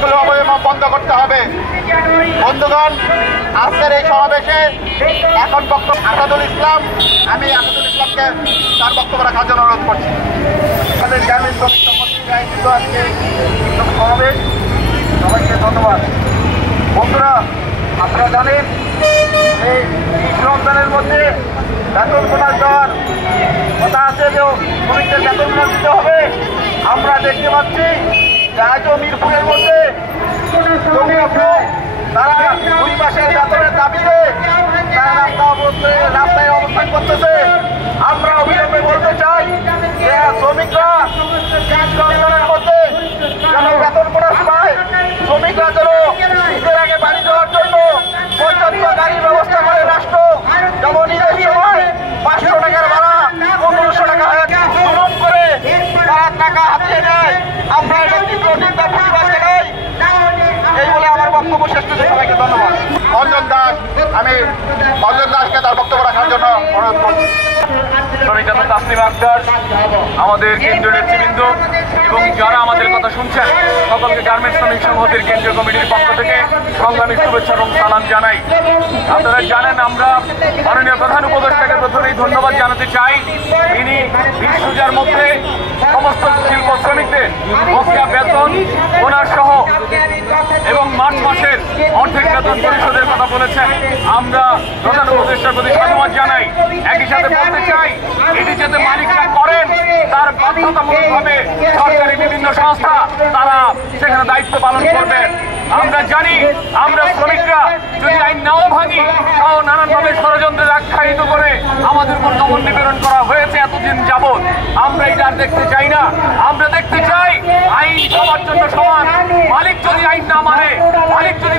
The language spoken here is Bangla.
এগুলো অবৈধ বন্ধ করতে হবে। বন্ধুগণ, আজকের এই সমাবেশে এখন বক্তব্য আসাদুল ইসলাম, আমি আসাদুল ইসলামকে তার বক্তব্য রাখার জন্য অনুরোধ করছি। আমাদের গ্রামীণ শ্রমিক সংগঠনের আয়োজিত আজকে সমাবেশ, সবাইকে ধন্যবাদ। বন্ধুরা, আপনারা জানেন এই রমজানের মধ্যে বেতন বোনাস দেওয়ার কথা আছে, যে শ্রমিকদের বেতন বোনাস দিতে হবে। আমরা দেখতে পাচ্ছি যে আজও মিরপুরের মধ্যে তারা 2 মাসের বেতনের দাবিতে তারা রাস্তায় অবস্থান করতেছে। আমরা অবিলম্বে বলতে চাই যে শ্রমিকরা রমজানের মধ্যে যেন বেতন বোনাস পায়, শ্রমিকরা যেন ঈদের আগে বাড়ি যাওয়ার জন্য পর্যাপ্ত গাড়ির ব্যবস্থা করে রাষ্ট্র, যেমন ঈদের সময় 500 টাকার ভাড়া 1500 টাকা জুলুম করে তারা টাকা হাতিয়ে নেয়। আমরা এটা তীব্র নিন্দা প্রতিবাদ জানাই। এই বলে আমার বক্তব্য শেষ করছি। সবাইকে ধন্যবাদ। অঞ্জন দাস, আমি অঞ্জন দাসকে তার বক্তব্য রাখার জন্য অনুরোধ করছি। শ্রমিক নেতা তাসলিমা আক্তার, আমাদের কেন্দ্রীয় নেতৃবৃন্দ এবং যারা আমাদের কথা শুনছেন সকলকে গার্মেন্টস শ্রমিক সংহতির কেন্দ্রীয় কমিটির পক্ষ থেকে সংগ্রামী শুভেচ্ছা এবং সালাম জানাই। আপনারা জানেন, আমরা মাননীয় প্রধান উপদেষ্টাকে প্রথমেই ধন্যবাদ জানাতে চাই। তিনি 20 রোজার মধ্যে সমস্ত শিল্প শ্রমিকদের বকেয়া বেতন বোনাস সহ এবং মার্চ মাসের অর্ধেক বেতন পরিশোধের কথা বলেছেন। আমরা প্রধান উপদেষ্টার প্রতি সাধুবাদ জানাই। একই সাথে বলতে চাই, এটি যাতে মালিকরা করেন তার বাধ্যতামূলকভাবে সরকারি বিভিন্ন সংস্থা তারা সেখানে দায়িত্ব পালন করবেন। আমরা জানি, আমরা শ্রমিকরা যদি আইন নাও ভাঙি তাও নানানভাবে ষড়যন্ত্রে আখ্যায়িত করে আমাদের উপর দমন নিপীড়ন করা হয়েছে এতদিন যাবৎ। আমরা এটা আর দেখতে চাই না। আমরা দেখতে চাই আইন সবার জন্য সমান। মালিক যদি আইন না মানে, মালিক যদি